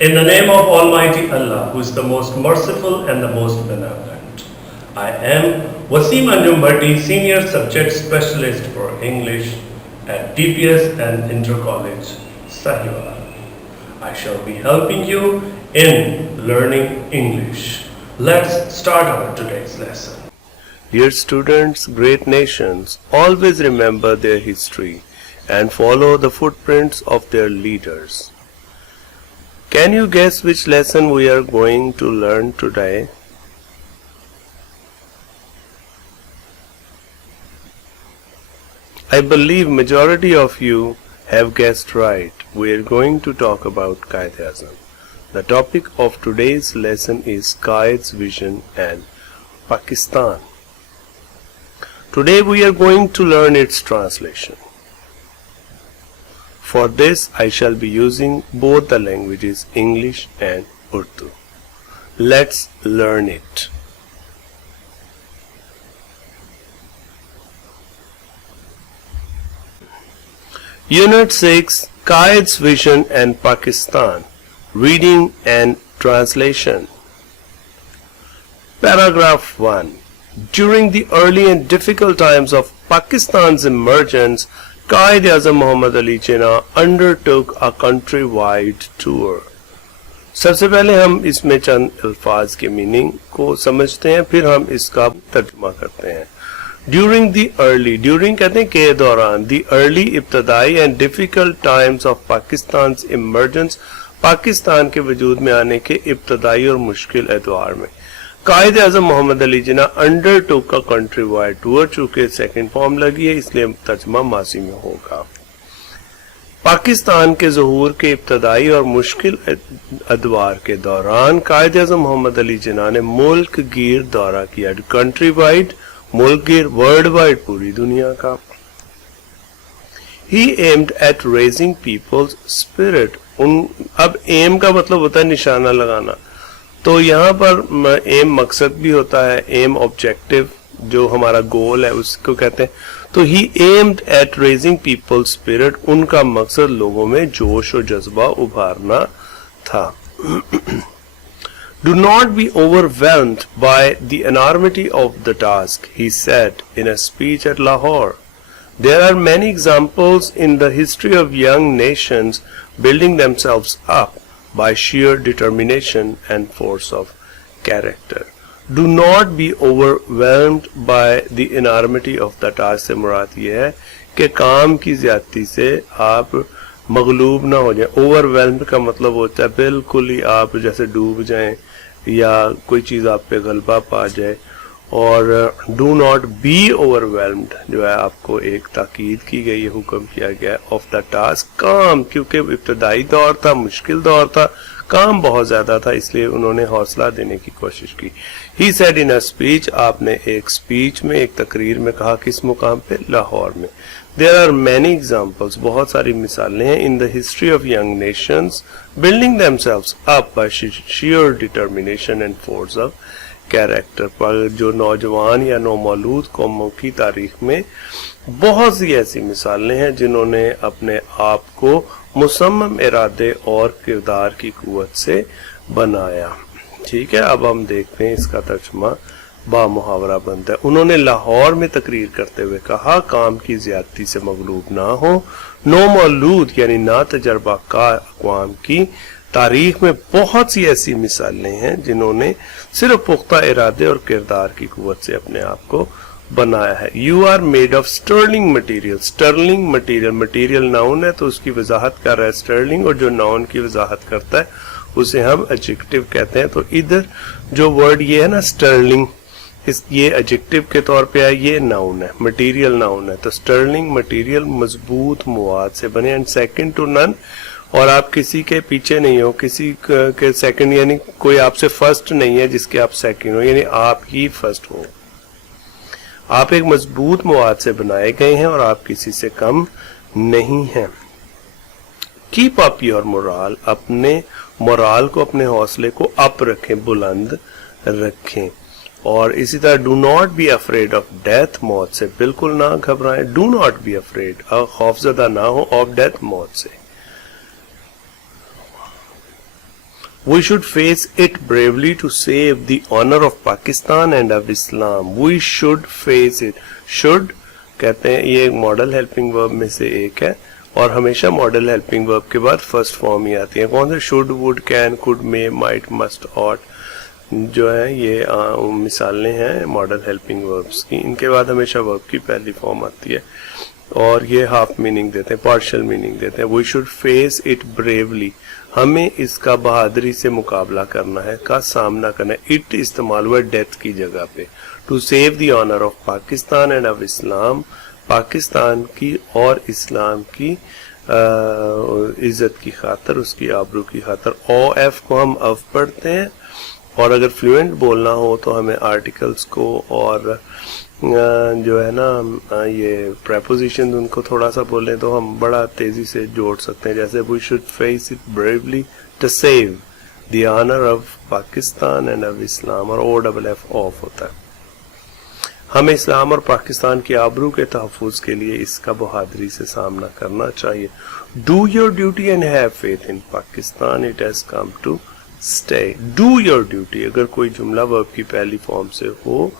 In the name of Almighty Allah, who is the most merciful and the most benevolent, I am Wasim Anjum Bhatti, Senior Subject Specialist for English at DPS and Inter College, Sahiwal. I shall be helping you in learning English. Let's start our today's lesson. Dear students, great nations always remember their history and follow the footprints of their leaders. Can you guess which lesson we are going to learn today? I believe majority of you have guessed right. We are going to talk about Quaid-e-Azam. The topic of today's lesson is Quaid's vision and Pakistan. Today we are going to learn its translation. For this I shall be using both the languages English and Urdu. Let's learn it. Unit 6, Quaid's Vision and Pakistan. Reading and Translation. Paragraph 1. During the early and difficult times of Pakistan's emergence, Quaid-e-Azam Muhammad Ali Jinnah undertook a countrywide tour. सबसे पहले हम इसमें चंद अल्फाज के meaning को समझते हैं, फिर हम इसका तर्जुमा करते हैं. During the early, during कहते हैं के दौरान, the early इब्तदाई and difficult times of Pakistan's emergence, Pakistan के वजूद में आने के इब्तदाई और मुश्किल अदवार में Quaid-e-Azam मोहम्मद अली जिन्ना अंडरटुक का कंट्री वाइड टूर, चूंकि सेकंड फॉर्म लगी है इसलिए तर्जमा माजी में होगा. पाकिस्तान के ज़हूर के इब्तदाई और मुश्किल अदवार के दौरान Quaid-e-Azam मोहम्मद अली जिन्ना ने मुल्क गिर दौरा किया. कंट्री वाइड, मुल्क गिर, वर्ल्ड वाइड, पूरी दुनिया का. He aimed at raising people's spirit. अब एम का मतलब होता है निशाना लगाना, तो यहाँ पर एम मकसद भी होता है, एम ऑब्जेक्टिव जो हमारा गोल है उसको कहते हैं. तो he aimed at raising people's spirit, उनका मकसद लोगों में जोश और जज्बा उभारना था. Do not be overwhelmed by the enormity of the task, he said in a speech at Lahore. There are many examples in the history of young nations building themselves up by sheer determination and force of character. Do not be overwhelmed by the enormity of the task से मुराद ये है कि काम की ज्यादती से आप मगलूब ना हो जाएं. overwhelmed का मतलब होता है बिल्कुल ही आप जैसे डूब जाएं या कोई चीज आप पे गलबा पा जाए. और डू नॉट बी ओवरवेल्म्ड जो है आपको एक ताकीद की गई है, हुक्म किया गया है ऑफ द टास्क, काम, क्योंकि इब्तदाई दौर था, मुश्किल दौर था, काम बहुत ज्यादा था, इसलिए उन्होंने हौसला देने की कोशिश की. He said in a speech, आपने एक स्पीच में, एक तकरीर में कहा, किस मुकाम पे? लाहौर में. देयर आर मैनी एग्जाम्पल्स, बहुत सारी मिसालें हैं, in the history of young Nations building themselves up by sheer determination and force of character. पर जो नौजवान या नौमौलूद कौमों की तारीख में बहुत सी ऐसी मिसालें हैं जिन्होंने अपने आप को मुसम्मम इरादे और किरदार की कुव्वत से बनाया. ठीक है, अब हम देखते हैं इसका तर्जुमा बा मुहावरा बनता है. उन्होंने लाहौर में तकरीर करते हुए कहा, काम की ज्यादती से मगलूब ना हो. नौमौलूद यानी ना तजर्बाकार अक़वाम की तारीख में बहुत सी ऐसी मिसालें हैं जिन्होंने सिर्फ पुख्ता इरादे और किरदार की कुव्वत से अपने आप को बनाया है. You are made of sterling material. Sterling material, material noun है तो उसकी वजाहत कर रहा है स्टर्लिंग, और जो नाउन की वजाहत करता है उसे हम एडजेक्टिव कहते हैं. तो इधर जो वर्ड ये है ना स्टर्लिंग, ये एडजेक्टिव के तौर पे है, ये नाउन है, मटीरियल नाउन है. तो स्टर्लिंग मटीरियल मजबूत मवाद से बने, एंड सेकंड टू नन, और आप किसी के पीछे नहीं हो, किसी के सेकंड, यानी कोई आपसे फर्स्ट नहीं है जिसके आप सेकंड हो, यानी आप ही फर्स्ट हो. आप एक मजबूत मवाद से बनाए गए हैं और आप किसी से कम नहीं हैं. कीप अप योर मोरल, अपने मोरल को, अपने हौसले को अप रखें, बुलंद रखें. और इसी तरह do not be afraid of death, मौत से बिल्कुल ना घबराएं. डू नॉट बी अफ्रेड, खौफजदा ना हो, ऑफ डेथ, मौत से. We should face it bravely to save the honor of Pakistan and of Islam. We should face it. Should कहते हैं ये एक मॉडल हेल्पिंग वर्ब में से एक है और हमेशा मॉडल हेल्पिंग वर्ब के बाद फर्स्ट फॉर्म ही आती है. कौन से? Should, would, can, could, may, might, must, ought जो है ये मिसालें हैं मॉडल हेल्पिंग वर्ब्स की. इनके बाद हमेशा वर्ब की पहली फॉर्म आती है और ये हाफ मीनिंग देते हैं, पार्शियल मीनिंग देते हैं. We should face it bravely, हमें इसका बहादुरी से मुकाबला करना है, का सामना करना है. इट इस्तेमाल हुआ डेथ की जगह पे. To save the honour of Pakistan and of Islam, Pakistan की और इस्लाम की इज्जत की खातर, उसकी आबरू की खातर. ओ एफ को हम अव पढ़ते हैं और अगर फ्लुएंट बोलना हो तो हमें आर्टिकल्स को और जो है ना ये प्रेपोजिशन उनको थोड़ा सा बोलें तो हम बड़ा तेजी से जोड़ सकते हैं. जैसे we should face it bravely to save the honour of Pakistan and of Islam, और ओ डबल एफ ऑफ होता है. हमें इस्लाम और पाकिस्तान की आबरू के तहफ़्फ़ुज़ के लिए इसका बहादुरी से सामना करना चाहिए. Do your duty and have faith in Pakistan, it has come to stay. Do your duty अगर कोई जुमला वर्ब की पहली फॉर्म से हो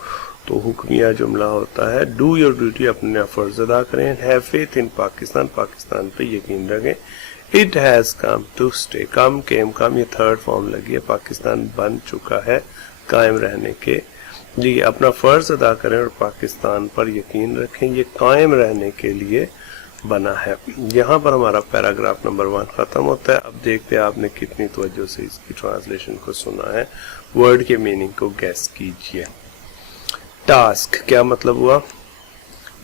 तो हुक्मिया जुमला होता है. डू योर ड्यूटी, अपना फर्ज अदा करें. Have faith in Pakistan, Pakistan पे यकीन रखें. It has come to stay, come came come ये थर्ड फॉर्म लगी है. पाकिस्तान बन चुका है कायम रहने के लिए. अपना फर्ज अदा करें और पाकिस्तान पर यकीन रखें, ये कायम रहने के लिए बना है. यहाँ पर हमारा पैराग्राफ नंबर 1 खत्म होता है. अब देखते हैं आपने कितनी तवज्जो से इसकी ट्रांसलेशन को सुना है. वर्ड के मीनिंग को गैस कीजिए. टास्क क्या मतलब हुआ?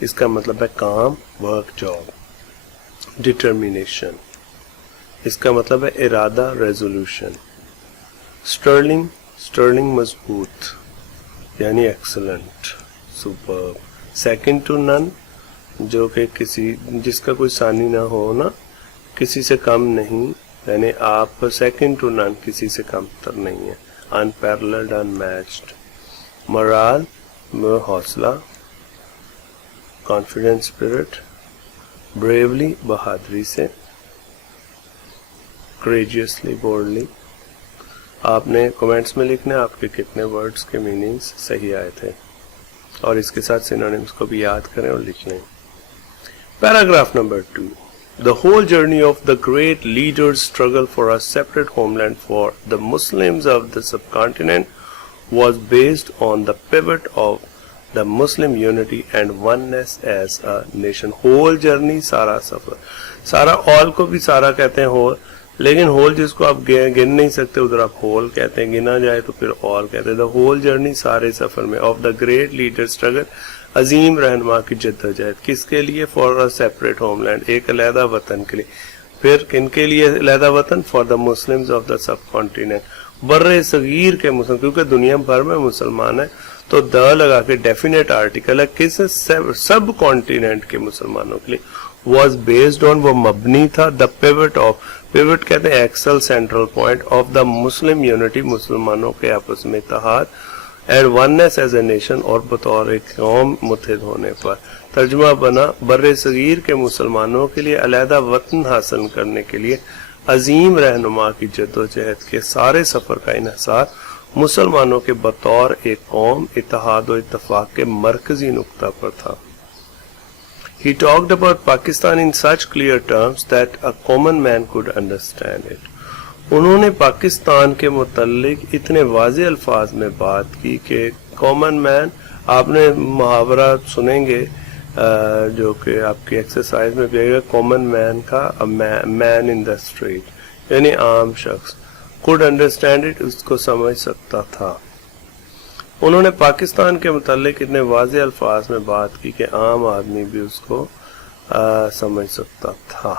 इसका मतलब है काम, वर्क, जॉब. डिटर्मिनेशन इसका मतलब है इरादा, रेजोल्यूशन. स्टर्लिंग, स्टर्लिंग मजबूत यानी excellent, superb. Second to none जो कि किसी जिसका कोई सानी ना हो ना, किसी से कम नहीं, यानी आप सेकंड टू नन किसी से कम तर नहीं है. Unparalleled, unmatched. मोराल हौसला, कॉन्फिडेंट स्पिरिट. ब्रेवली बहादुरी से. Courageously, boldly. आपने कमेंट्स में लिखना है आपके कितने वर्ड्स के मीनिंग्स सही आए थे और इसके साथ सिनोनिम्स को भी याद करें और लिख लें. Paragraph number 2. The whole journey of the great leaders' struggle for a separate homeland for the Muslims of the subcontinent was based on the pivot of the Muslim unity and oneness as a nation. Whole journey सारा सफर, सारा all को भी सारा कहते हैं whole, लेकिन whole जिसको आप गिन नहीं सकते उधर आप होल कहते हैं, गिना जाए तो फिर ऑल कहते हैं. द होल जर्नी सारे सफर में. Of the great leader struggle, अजीम रहनुमा की जद्दोजहद. किसके लिए? फॉर अ सेपरेट होमलैंड, एक अलहदा वतन के लिए. फिर किनके लिए अलहदा वतन? For the Muslims of the सब कॉन्टिनेंट, बर्रे सगीर के मुस्लिम, क्योंकि दुनिया भर में मुसलमान है तो द लगा के डेफिनेट आर्टिकल है. किस? सब कॉन्टिनेंट के मुसलमानों के लिए. was based on, वो मबनी था. द पिवट ऑफ, पिवट कहते हैं axle, central point of the Muslim unity, मुसलमानों के आपस में इत्तेहाद. And oneness as a nation, और बतौर एक कौम मुत्तहिद होने पर. तर्जुमा बना बर्रे सगीर के मुसलमानों के लिए अलहदा वतन हासिल करने के लिए अजीम रहनुमा की जद्दोजहद के सारे सफर का इन्हिसार मुसलमानों के बतौर एक कौम इत्तेहाद और इत्तफाक के मरकजी नुक्ता पर था. He talked about Pakistan in such clear terms that a common man could understand it. उन्होंने पाकिस्तान के मुतल्लिक इतने वाज़े अल्फाज में बात की कि कॉमन मैन, आपने मुहावरा सुनेंगे जो कि आपकी एक्सरसाइज में भी आएगा, कॉमन मैन का मैन इन द स्ट्रीट, यानी आम शख्स. कुड अंडरस्टैंड इट, उसको समझ सकता था. उन्होंने पाकिस्तान के मुताल्लिक इतने वाज़े अल्फाज में बात की कि आम आदमी भी उसको समझ सकता था,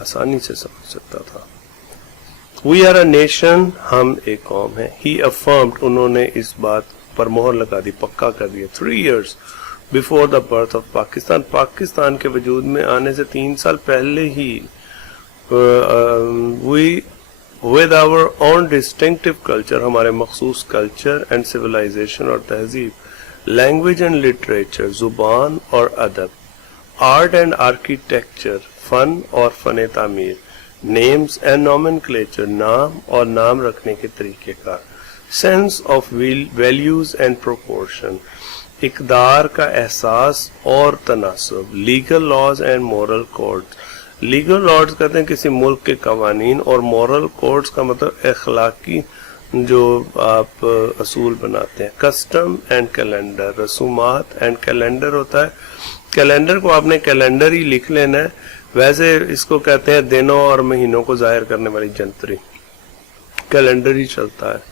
आसानी से समझ सकता था. वी आर अ नेशन, हम एक कौम है. ही अफर्म्ड, उन्होंने इस बात पर मोहर लगा दी, पक्का कर दिया. 3 years before the birth of Pakistan, Pakistan के वजूद में आने से 3 साल पहले ही we with our own distinctive culture, हमारे मखसूस कल्चर एंड सिविलाइजेशन और तहजीब, लैंग्वेज एंड लिटरेचर, जुबान और अदब, आर्ट एंड आर्किटेक्चर, फन और फन तामीर, names and nomenclature, नाम और नाम रखने के तरीके का, sense of values and proportion, इक़दार का एहसास और तनासब, legal laws and moral codes. Legal laws कहते हैं किसी मुल्क के कवानीन, और मॉरल कोड्स का मतलब अखलाकी जो आप असूल बनाते हैं. कस्टम एंड कैलेंडर, रसूमात एंड कैलेंडर होता है. कैलेंडर को आपने कैलेंडर ही लिख लेना है, वैसे इसको कहते हैं दिनों और महीनों को जाहिर करने वाली जंतरी, कैलेंडर ही चलता है.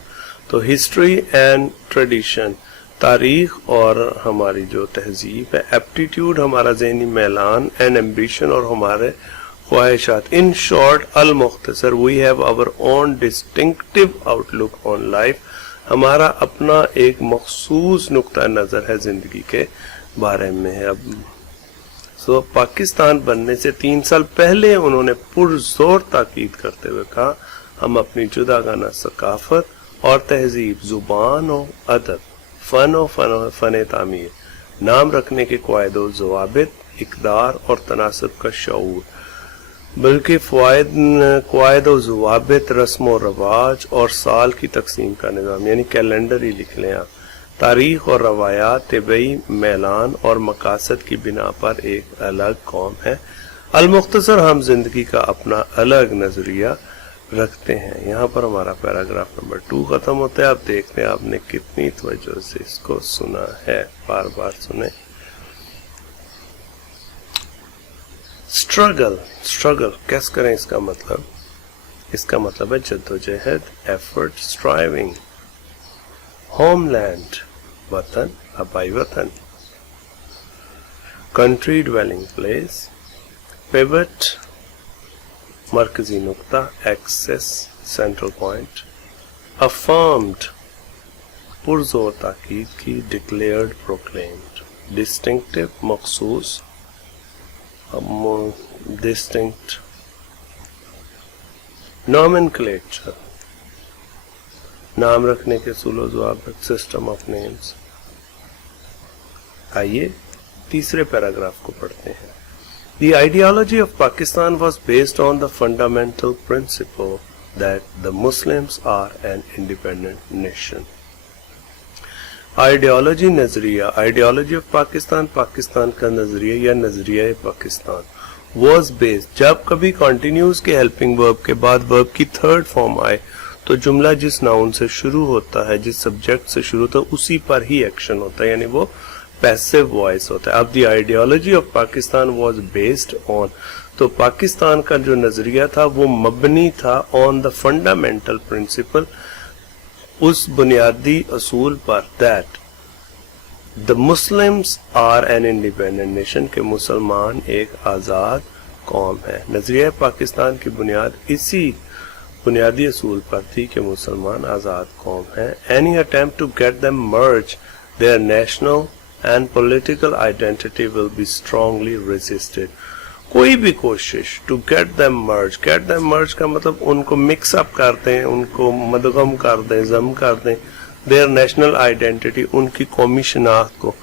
तो हिस्ट्री एंड ट्रेडिशन, तारीख और हमारी जो तहजीब है. एप्टीट्यूड हमारा ज़हनी मैलान एंड एम्बिशन और हमारे ख्वाहिशात. इन शॉर्ट अल मुख्तसर, we have our own distinctive outlook on life, हमारा अपना एक मखसूस नुक्ता नज़र है ज़िंदगी के बारे में. अब पाकिस्तान बनने से 3 साल पहले उन्होंने पुरजोर ताकीद करते हुए कहा, हम अपनी जुदागाना सकाफत और तहजीब, जुबान और अदब, फन तामीर, नाम रखने के क़वायद ज़वाबित, इक़दार और तनासब का शऊर, बल्कि क़वायद ज़वाबित, रस्म व रवाज और साल की तकसीम का निज़ाम, यानी कैलेंडर ही लिख लें आप. तारीख और रवायात, तबई मैलान और मकासद की बिना पर एक अलग कौम है. अल-मुख्तसर, हम जिंदगी का अपना अलग नजरिया रखते हैं. यहाँ पर हमारा पैराग्राफ नंबर 2 खत्म होता है. आप देखते हैं आपने कितनी तवज्जो से इसको सुना है, बार बार सुने. स्ट्रगल, स्ट्रगल कैसे करें, इसका मतलब है जद्दोजहद, एफर्ट, स्ट्राइविंग. होमलैंड, वतन, आबाई वतन. Country, dwelling place. पिवट, मरकजी नुक्ता, एक्सेस, सेंट्रल पॉइंट. अफर्म्ड, पुरजोर ताकीद की, डिक्लेयर्ड, प्रोक्लेम्ड. डिस्टिंक्टिव, मखसूस, डिस्टिंक्ट. नॉमेनक्लेचर, नाम रखने के सूलो ज़वाबित, सिस्टम ऑफ नेम्स. आइए तीसरे पैराग्राफ को पढ़ते हैं. The ideology of Pakistan was based on the fundamental principle that the Muslims are an independent nation. Ideology, नजरिया, आइडियोलॉजी ऑफ पाकिस्तान, पाकिस्तान का नजरिया या नजरिया पाकिस्तान, was based, जब कभी कंटिन्यूस के हेल्पिंग वर्ब के बाद वर्ब की थर्ड फॉर्म आए तो जुमला जिस नाउन से शुरू होता है, जिस सब्जेक्ट से शुरू होता है, उसी पर ही एक्शन होता है, यानी वो पैसिव वॉइस होता है. अब the ideology of Pakistan was based on, तो पाकिस्तान का जो नजरिया था वो मबनी था ऑन द फंडामेंटल प्रिंसिपल, उस बुनियादी असूल पर, that the Muslims are an independent nation, के मुसलमान एक आज़ाद कौम है. नजरिया पाकिस्तान की बुनियाद इसी बुनियादी असूल पर थी कि मुसलमान आज़ाद कौम है. Any attempt to get them merge their national and political identity will be strongly resisted. कोई भी कोशिश to get them merge का मतलब उनको mix up कर दें, उनको मदगम कर दें, जम कर दें, their national identity, उनकी कौमी शनाख्त को,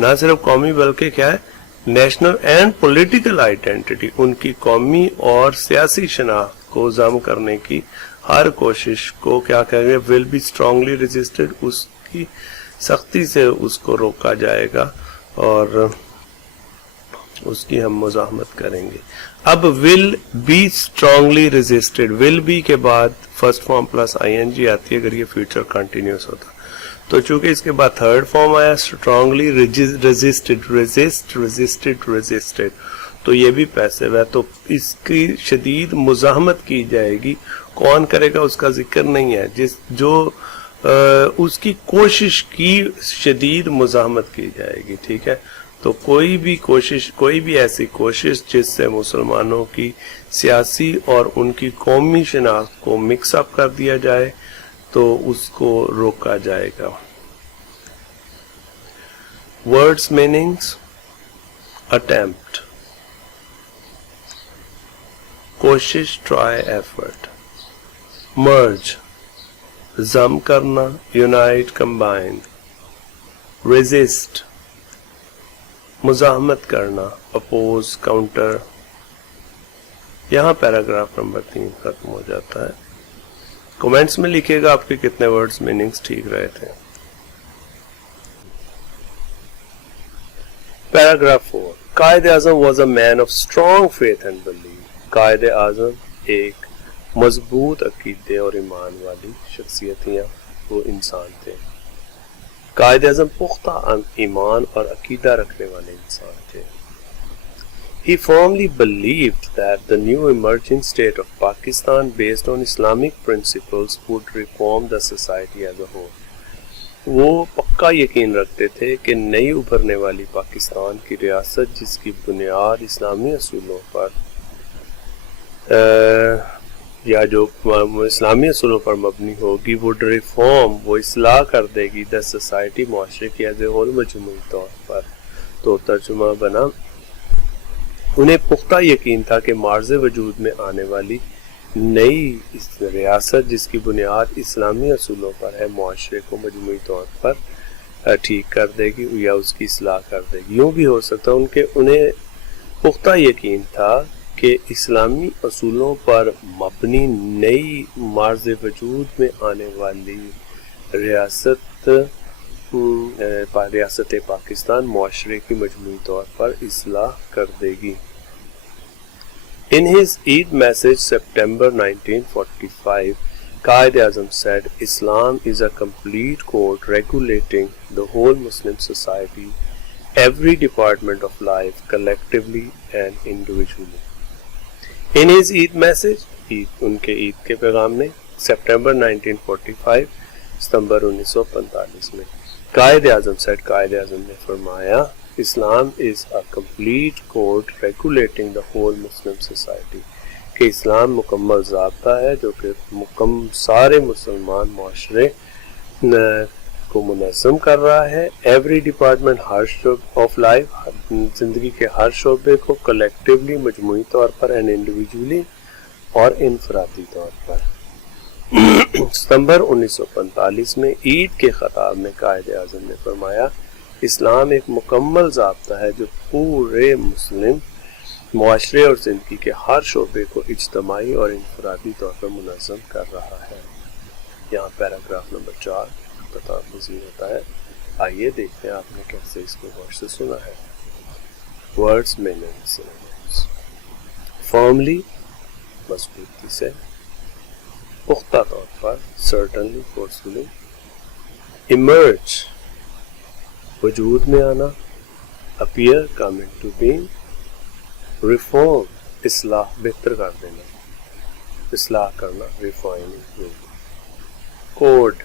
ना सिर्फ कौमी बल्कि क्या है, national and political identity, उनकी कौमी और सियासी शनाख्त को जम करने की हर कोशिश को क्या कहेंगे, will be strongly resisted, उसकी सख्ती से उसको रोका जाएगा और उसकी हम मुज़ाहमत करेंगे. अब will be strongly resisted, will be के बाद फर्स्ट फॉर्म प्लस आईएनजी आती है अगर ये फ्यूचर कंटिन्यूस होता. तो चूंकि इसके बाद थर्ड फॉर्म आया स्ट्रांगली रेजिस्टेड, तो ये भी पैसिव है, तो इसकी शदीद मुज़ाहमत की जाएगी. कौन करेगा उसका जिक्र नहीं है, जो उसकी कोशिश की शदीद मुज़ाहमत की जाएगी. ठीक है, तो कोई भी ऐसी कोशिश जिससे मुसलमानों की सियासी और उनकी कौमी शनाख्त को मिक्स अप कर दिया जाए तो उसको रोका जाएगा. वर्ड्स मीनिंग्स, अटेम्प्ट, कोशिश, ट्राई, एफर्ट. मर्ज, जम करना, यूनाइट, कंबाइन. रेजिस्ट, मुज़ाहमत करना, अपोज, काउंटर. یہاں پیراگراف نمبر 3 ختم ہو جاتا ہے. کومنٹس میں لکھیے گا آپ کے کتنے ورڈز میننگز ٹھیک رہے تھے. Paragraph 4. Quaid Azam was a man of strong faith and belief. Quaid Azam ایک مضبوط عقیدے اور ایمان والی شخصیت یا وہ انسان تھے. قائد اعظم پختہ ایمان اور عقیدہ رکھنے والے انسان تھے. He firmly believed that the new emerging state of Pakistan based on Islamic principles would reform the society as a whole. وہ پکا یقین رکھتے تھے کہ نئی ابھرنے والی پاکستان کی ریاست جس کی بنیاد اسلامی اصولوں پر یا جو اسلامی اصولوں پر مبنی ہوگی would reform وہ اصلاح کر دے گی the society معاشرے کی as a whole مجموعی طور پر. تو ترجمہ بنا انہیں پختہ یقین تھا کہ معرض وجود میں آنے والی نئی ریاست جس کی بنیاد اسلامی اصولوں پر ہے معاشرے کو مجموعی طور پر ٹھیک کر دے گی یا اس کی اصلاح کر دے گی. یوں بھی ہو سکتا انہیں پختہ یقین تھا کہ اسلامی اصولوں پر مبنی نئی معرض وجود میں آنے والی ریاست پاکستان معاشرے کی مجموعی طور پر اصلاح کر دے گی. In his Eid message September 1945, Qaid Azam said, Islam is a complete code regulating the whole Muslim society, every department of life, collectively and individually. In his Eid message, ان کے عید کے پیغام میں سپٹمبر 1945 ستمبر 1945 میں قائد اعظم نے فرمایا Islam is a complete code regulating the whole Muslim society کہ اسلام مکمل ضابطہ ہے جو کہ سارے مسلمان معاشرے کو منظم کر رہا ہے. ایوری ڈپارٹمنٹ ہر شعبہ آف لائف زندگی کے ہر شعبے کو کلیکٹیولی مجموعی طور پر اینڈ انڈیویجولی اور انفرادی طور پر. ستمبر 1945 میں عید کے خطاب میں قائد اعظم نے فرمایا اسلام ایک مکمل ضابطہ ہے جو پورے مسلم معاشرے اور زندگی کے ہر شعبے کو اجتماعی اور انفرادی طور پر منظم کر رہا ہے. یہاں پیراگراف نمبر 4 اختتام پذیر ہوتا ہے. آئیے دیکھتے ہیں آپ نے کیسے اس کو غور سے سنا ہے. ورڈز میننگز فرملی مضبوطی سے, پختہ طور پر certainly forcefully, emerge وجود میں آنا, appear come into being, reform اصلاح بہتر کر دینا, اصلاح کرنا refining, code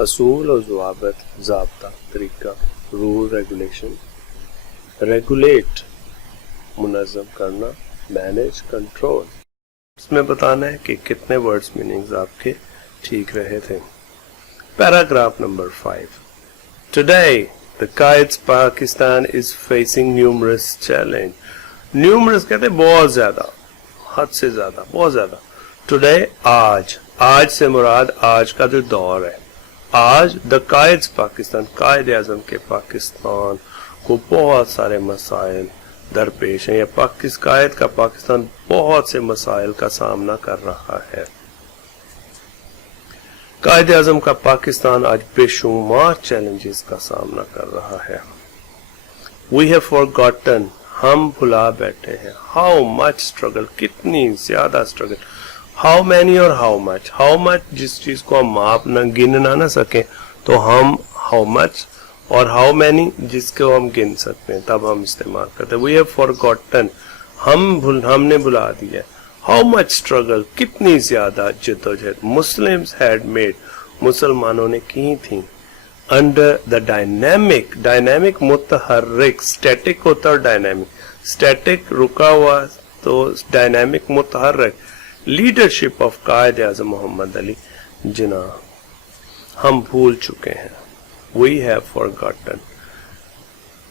اصول اور ضوابط ضابطہ طریقہ rule regulation, regulate منظم کرنا, manage control. اس میں بتانا ہے کہ کتنے ورڈز میننگز آپ کے ٹھیک رہے تھے. Paragraph number 5. Today, the Qaid's Pakistan is facing numerous challenge. Numerous کہتے ہیں بہت زیادہ, حد سے زیادہ, بہت زیادہ. Today, آج سے مراد آج کا جو دور ہے. آج the Qaid's Pakistan, Quaid Azam کے پاکستان کو بہت سارے مسائل درپیش ہیں یا قائد کا پاکستان بہت سے مسائل کا سامنا کر رہا ہے. قائد اعظم کا پاکستان آج بے شمار چیلنجز کا سامنا کر رہا ہے. We have forgotten, ہم بھلا بیٹھے ہیں. How much struggle, کتنی زیادہ struggle. How many اور how much. How much جس چیز کو ہم آپ نہ گن نہ سکیں تو ہم how much اور how many جس کو ہم گن سکتے ہیں تب ہم استعمال کرتے ہیں. We have forgotten, ہم نے بلا دیا. How much struggle, کتنی زیادہ جدوجہد Muslims had made, مسلمانوں نے کی تھیں. Under the dynamic متحرک, static ہوتا اور dynamic, static رکا ہوا تو dynamic متحرک, leadership of قائد اعظم محمد علی جناح. ہم بھول چکے ہیں. We have forgotten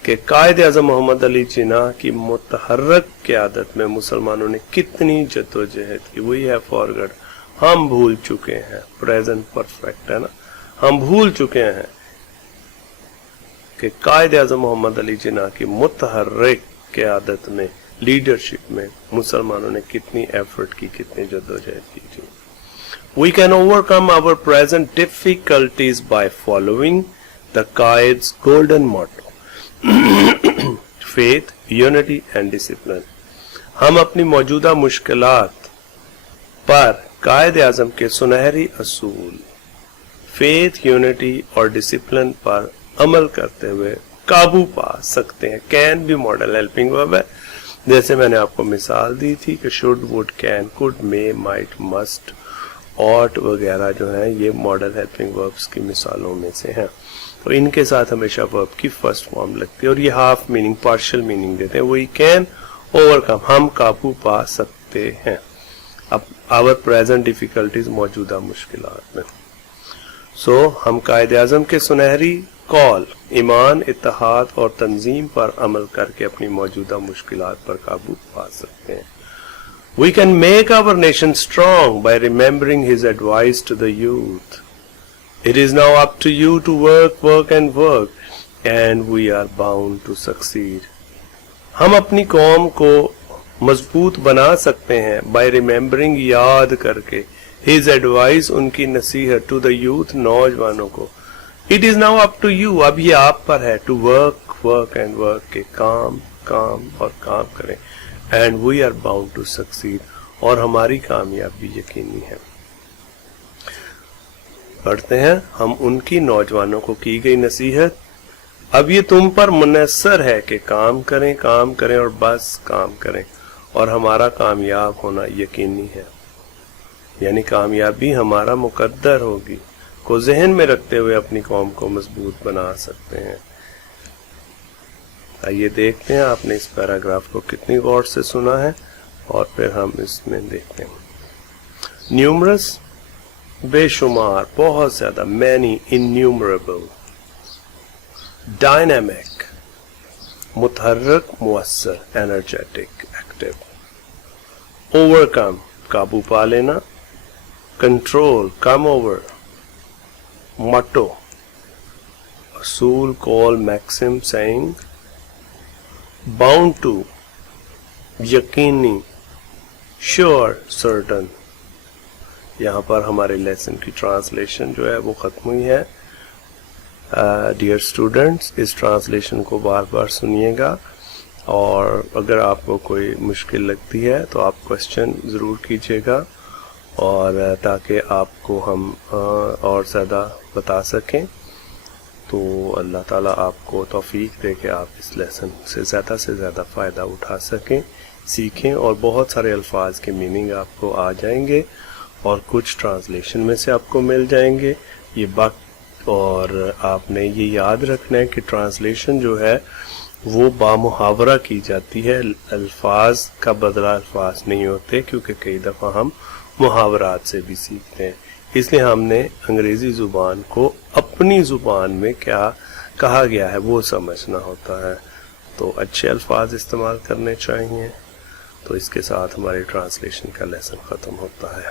کہ قائد اعظم محمد علی جناح کی متحرک قیادت میں مسلمانوں نے کتنی جدوجہد کی. We have forgotten, ہم بھول چکے ہیں. present perfect ہے نا, ہم بھول چکے ہیں کہ قائد اعظم محمد علی جناح کی متحرک قیادت میں لیڈرشپ میں مسلمانوں نے کتنی ایفرٹ کی, کتنی جدوجہد کی تھی. We can overcome our present difficulties by following the Qaid's golden motto, faith, unity and discipline. ہم اپنی موجودہ مشکلات پر قائد اعظم کے سنہری اصول فیتھ, یونٹی اور ڈسپلن پر عمل کرتے ہوئے قابو پا سکتے ہیں. کین بھی ماڈل ہیلپنگ ورب ہے, جیسے میں نے آپ کو مثال دی تھی کہ should, would, can, could, may, might, must, ought وغیرہ جو ہیں یہ ماڈل ہیلپنگ وربس کی مثالوں میں سے ہیں. تو ان کے ساتھ ہمیشہ ورب کی فرسٹ فارم لگتی ہے اور یہ ہاف میننگ, پارشل میننگ دیتے ہیں. وہی کین اوور کم, ہم قابو پا سکتے ہیں اب آور پریزنٹ ڈیفیکلٹیز, موجودہ مشکلات میں. سو ہم قائد اعظم کے سنہری کال ایمان, اتحاد اور تنظیم پر عمل کر کے اپنی موجودہ مشکلات پر قابو پا سکتے ہیں. We can make our nation strong by remembering his advice to the youth. It is now up to you to work, work and work, and we are bound to succeed. ہم اپنی قوم کو مضبوط بنا سکتے ہیں by remembering, یاد کر کے, his advice, ان کی نصیحت, to the youth, نوجوانوں کو. It is now up to you, اب یہ آپ پر ہے, to work, work and work, کہ کام اور کام کریں. And we are bound to succeed, اور ہماری کامیابی یقینی ہے. پڑھتے ہیں ہم ان کی نوجوانوں کو کی گئی نصیحت, اب یہ تم پر منحصر ہے کہ کام کریں اور بس کام کریں, اور ہمارا کامیاب ہونا یقینی ہے. یعنی کامیابی ہمارا مقدر ہوگی کو ذہن میں رکھتے ہوئے اپنی قوم کو مضبوط بنا سکتے ہیں. آئیے دیکھتے ہیں آپ نے اس پیراگراف کو کتنی غور سے سنا ہے اور پھر ہم اس میں دیکھتے ہیں. نیومرس, بے شمار, بہت زیادہ, مینی, انیومریبل. ڈائنامک, متحرک, مؤثر, انرجیٹک, ایکٹیو. اوور کم, قابو پا لینا. کنٹرول, کم اوور. مٹو, اصول, کال, میکسم, سینگ. باؤنڈ ٹو, یقینی. Sure, certain. یہاں پر ہمارے لیسن کی ٹرانسلیشن جو ہے وہ ختم ہوئی ہے. ڈیئر اسٹوڈنٹس, اس ٹرانسلیشن کو بار بار سنیے گا, اور اگر آپ کو کوئی مشکل لگتی ہے تو آپ کوشچن ضرور کیجیے گا, اور تاکہ آپ کو ہم اور زیادہ بتا سکیں. تو اللہ تعالیٰ آپ کو توفیق دے کہ آپ اس لیسن سے زیادہ فائدہ اٹھا سکیں, سیکھیں, اور بہت سارے الفاظ کے میننگ آپ کو آ جائیں گے اور کچھ ٹرانسلیشن میں سے آپ کو مل جائیں گے. یہ وقت, اور آپ نے یہ یاد رکھنا ہے کہ ٹرانسلیشن جو ہے وہ بامحاورہ کی جاتی ہے, الفاظ کا بدلہ الفاظ نہیں ہوتے, کیونکہ کئی دفعہ ہم محاورات سے بھی سیکھتے ہیں. اس لیے ہم نے انگریزی زبان کو اپنی زبان میں کیا کہا گیا ہے وہ سمجھنا ہوتا ہے. تو اچھے الفاظ استعمال کرنے چاہیے. تو اس کے ساتھ ہماری ٹرانسلیشن کا لیسن ختم ہوتا ہے.